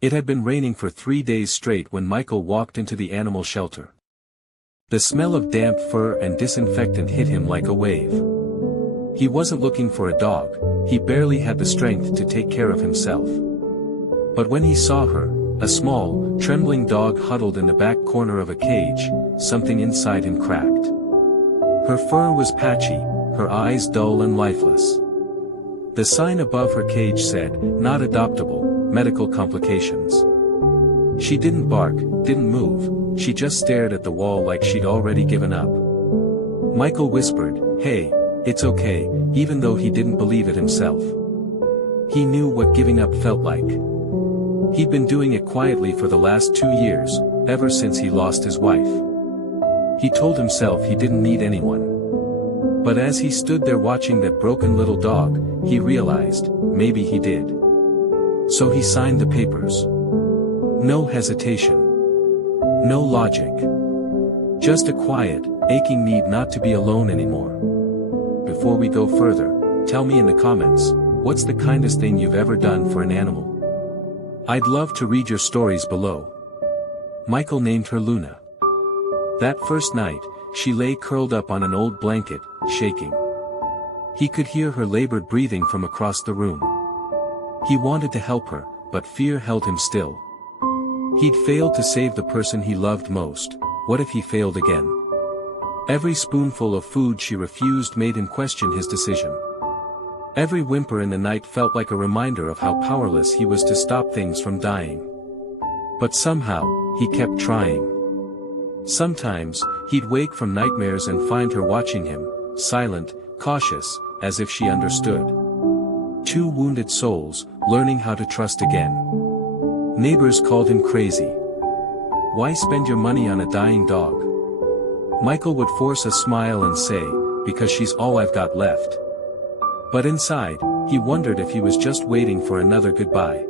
It had been raining for 3 days straight when Michael walked into the animal shelter. The smell of damp fur and disinfectant hit him like a wave. He wasn't looking for a dog, he barely had the strength to take care of himself. But when he saw her, a small, trembling dog huddled in the back corner of a cage, something inside him cracked. Her fur was patchy, her eyes dull and lifeless. The sign above her cage said, "Not adoptable, medical complications." She didn't bark, didn't move, she just stared at the wall like she'd already given up. Michael whispered, "Hey, it's okay," even though he didn't believe it himself. He knew what giving up felt like. He'd been doing it quietly for the last 2 years, ever since he lost his wife. He told himself he didn't need anyone. But as he stood there watching that broken little dog, he realized, maybe he did. So he signed the papers. No hesitation. No logic. Just a quiet, aching need not to be alone anymore. Before we go further, tell me in the comments, what's the kindest thing you've ever done for an animal? I'd love to read your stories below. Michael named her Luna. That first night, she lay curled up on an old blanket, shaking. He could hear her labored breathing from across the room. He wanted to help her, but fear held him still. He'd failed to save the person he loved most. What if he failed again? Every spoonful of food she refused made him question his decision. Every whimper in the night felt like a reminder of how powerless he was to stop things from dying. But somehow, he kept trying. Sometimes, he'd wake from nightmares and find her watching him, silent, cautious, as if she understood. 2 wounded souls, learning how to trust again. Neighbors called him crazy. Why spend your money on a dying dog? Michael would force a smile and say, because she's all I've got left. But inside, he wondered if he was just waiting for another goodbye.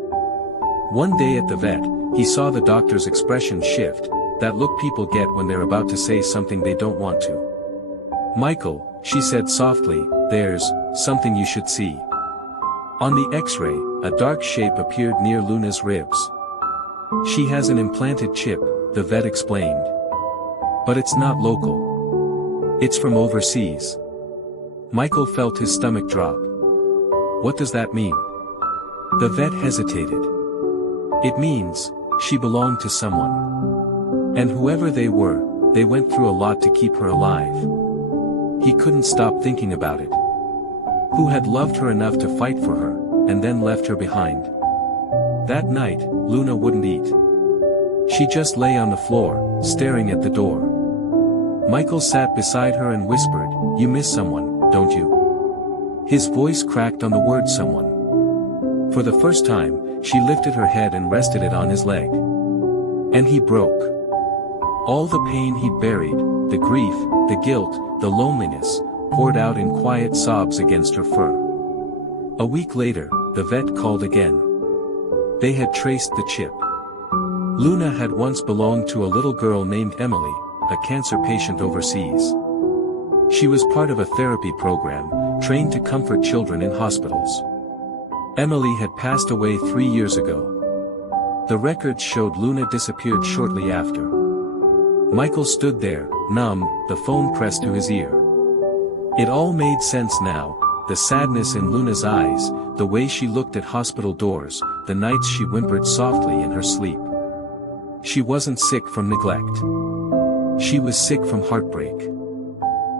One day at the vet, he saw the doctor's expression shift, that look people get when they're about to say something they don't want to. "Michael," she said softly, "there's something you should see." On the X-ray, a dark shape appeared near Luna's ribs. "She has an implanted chip," the vet explained. "But it's not local. It's from overseas." Michael felt his stomach drop. "What does that mean?" The vet hesitated. "It means, she belonged to someone. And whoever they were, they went through a lot to keep her alive." He couldn't stop thinking about it. Who had loved her enough to fight for her, and then left her behind? That night, Luna wouldn't eat. She just lay on the floor, staring at the door. Michael sat beside her and whispered, "You miss someone, don't you?" His voice cracked on the word someone. For the first time, she lifted her head and rested it on his leg. And he broke. All the pain he'd buried, the grief, the guilt, the loneliness, poured out in quiet sobs against her fur. A week later, the vet called again. They had traced the chip. Luna had once belonged to a little girl named Emily, a cancer patient overseas. She was part of a therapy program, trained to comfort children in hospitals. Emily had passed away 3 years ago. The records showed Luna disappeared shortly after. Michael stood there, numb, the phone pressed to his ear. It all made sense now, the sadness in Luna's eyes, the way she looked at hospital doors, the nights she whimpered softly in her sleep. She wasn't sick from neglect. She was sick from heartbreak.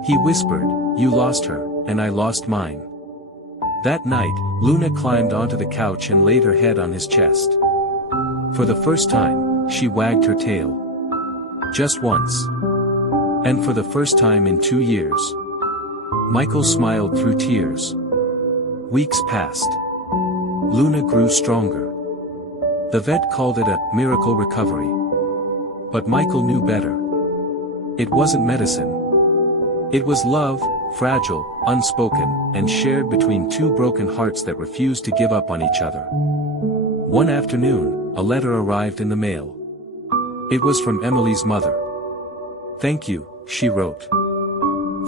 He whispered, "You lost her, and I lost mine." That night, Luna climbed onto the couch and laid her head on his chest. For the first time, she wagged her tail. Just once. And for the first time in 2 years. Michael smiled through tears. Weeks passed. Luna grew stronger. The vet called it a miracle recovery. But Michael knew better. It wasn't medicine. It was love, fragile, unspoken, and shared between 2 broken hearts that refused to give up on each other. One afternoon, a letter arrived in the mail. It was from Emily's mother. "Thank you," she wrote,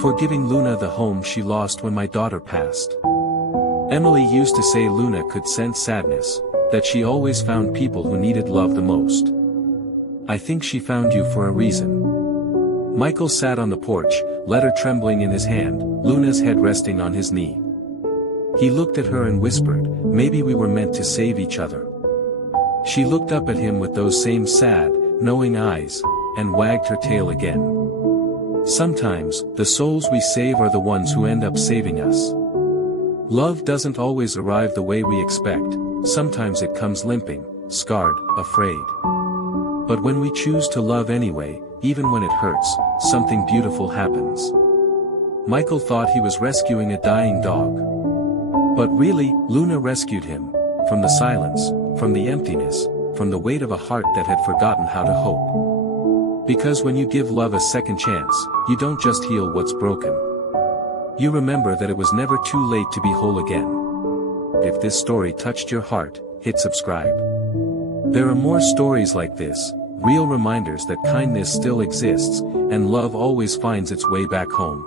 "for giving Luna the home she lost when my daughter passed." Emily used to say Luna could sense sadness, that she always found people who needed love the most. I think she found you for a reason. Michael sat on the porch, letter trembling in his hand, Luna's head resting on his knee. He looked at her and whispered, "Maybe we were meant to save each other." She looked up at him with those same sad, knowing eyes, and wagged her tail again. Sometimes, the souls we save are the ones who end up saving us. Love doesn't always arrive the way we expect, sometimes it comes limping, scarred, afraid. But when we choose to love anyway, even when it hurts, something beautiful happens. Michael thought he was rescuing a dying dog. But really, Luna rescued him, from the silence, from the emptiness, from the weight of a heart that had forgotten how to hope. Because when you give love a second chance, you don't just heal what's broken. You remember that it was never too late to be whole again. If this story touched your heart, hit subscribe. There are more stories like this, real reminders that kindness still exists, and love always finds its way back home.